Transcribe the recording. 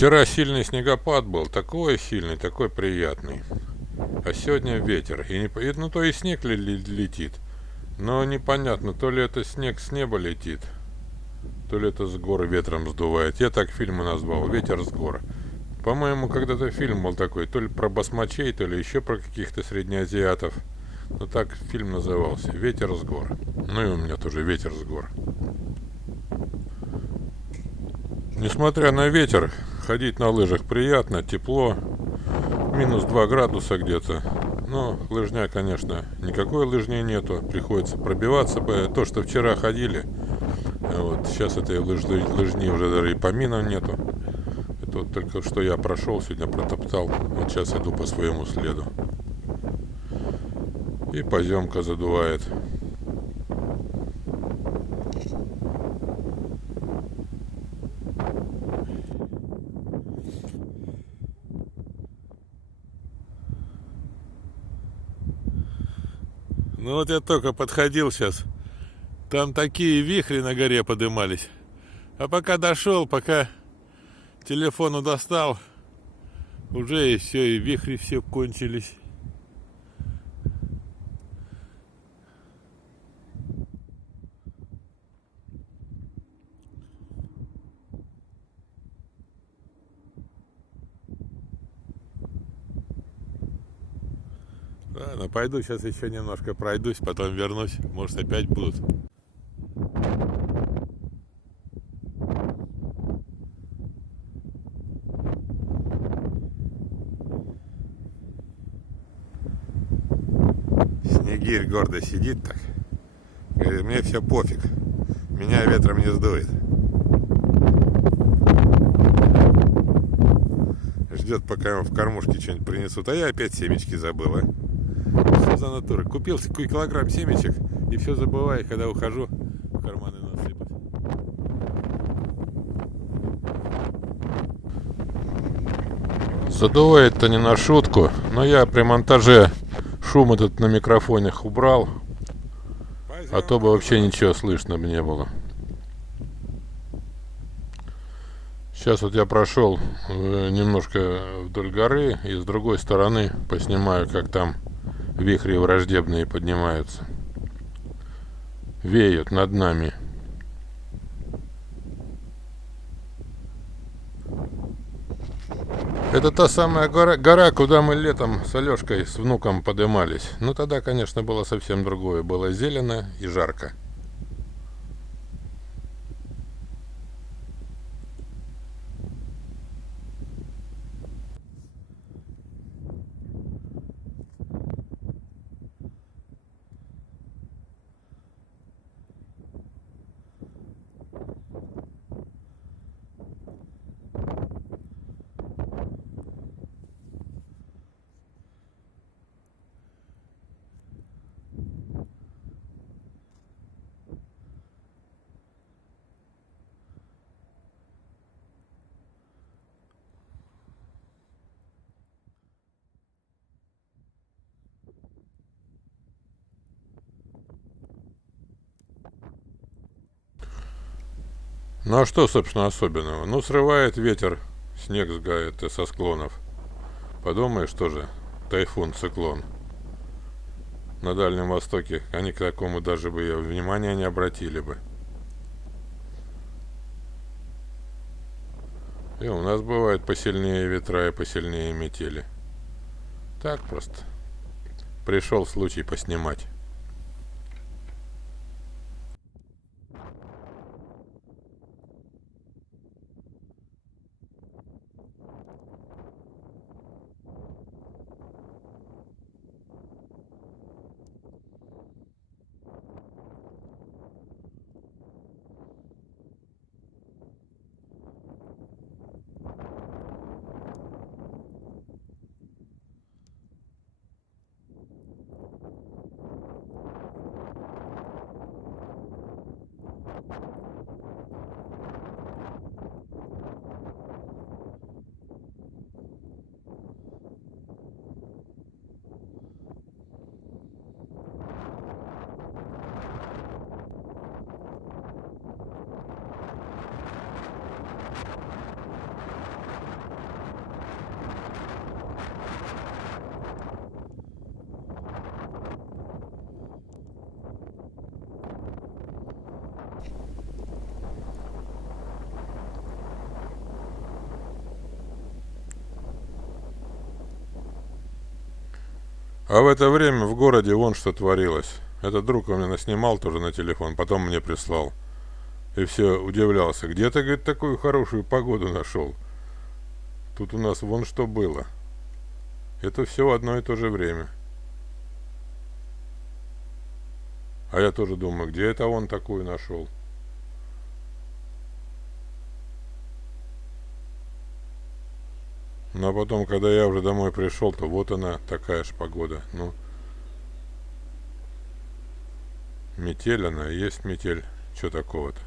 Вчера сильный снегопад был, такой сильный, такой приятный. А сегодня ветер. Ну то и снег летит. Но непонятно, то ли это снег с неба летит, то ли это с горы ветром сдувает. Я так фильм и назвал «Ветер с гор». По-моему, когда-то фильм был такой, то ли про басмачей, то ли еще про каких-то среднеазиатов. Но так фильм назывался «Ветер с гор». Ну и у меня тоже «Ветер с гор». Несмотря на ветер, ходить на лыжах приятно, тепло, минус 2 градуса где-то. Но лыжня, конечно, никакой лыжни нету, приходится пробиваться. То, что вчера ходили, вот сейчас этой лыжни уже даже и помина нету. Это вот только что я прошел, сегодня протоптал, вот сейчас иду по своему следу. И поземка задувает. Ну вот я только подходил сейчас. Там такие вихри на горе подымались. А пока дошел, пока телефону достал, уже и все, и вихри все кончились. Ладно, пойду сейчас еще немножко пройдусь, потом вернусь. Может, опять будут. Снегирь гордо сидит так. Говорит, мне все пофиг. Меня ветром не сдует. Ждет, пока ему в кормушке что-нибудь принесут. А я опять семечки забыл, а? Что за натура? Купил килограмм семечек и все забываю, когда ухожу, в карманы насыпать. Задувает-то не на шутку, но я при монтаже шум этот на микрофонах убрал, а то бы вообще ничего слышно бы не было. Сейчас вот я прошел немножко вдоль горы и с другой стороны поснимаю, как там вихри враждебные поднимаются. Веют над нами. Это та самая гора, куда мы летом с Алешкой, с внуком подымались. Ну тогда, конечно, было совсем другое. Было зелено и жарко. Ну а что, собственно, особенного? Ну, срывает ветер, снег со склонов. Подумаешь, тоже тайфун, циклон. На Дальнем Востоке они к такому даже бы внимания не обратили бы. И у нас бывают посильнее ветра и посильнее метели. Так просто. Пришел случай поснимать. А в это время в городе вон что творилось. Этот друг у меня наснимал тоже на телефон, потом мне прислал. И все удивлялся. Где ты, говорит, такую хорошую погоду нашел? Тут у нас вон что было. Это все в одно и то же время. А я тоже думаю, где это он такую нашел? Ну а потом, когда я уже домой пришел, то вот она, такая же погода. Ну, метель она, есть метель. Что такого-то?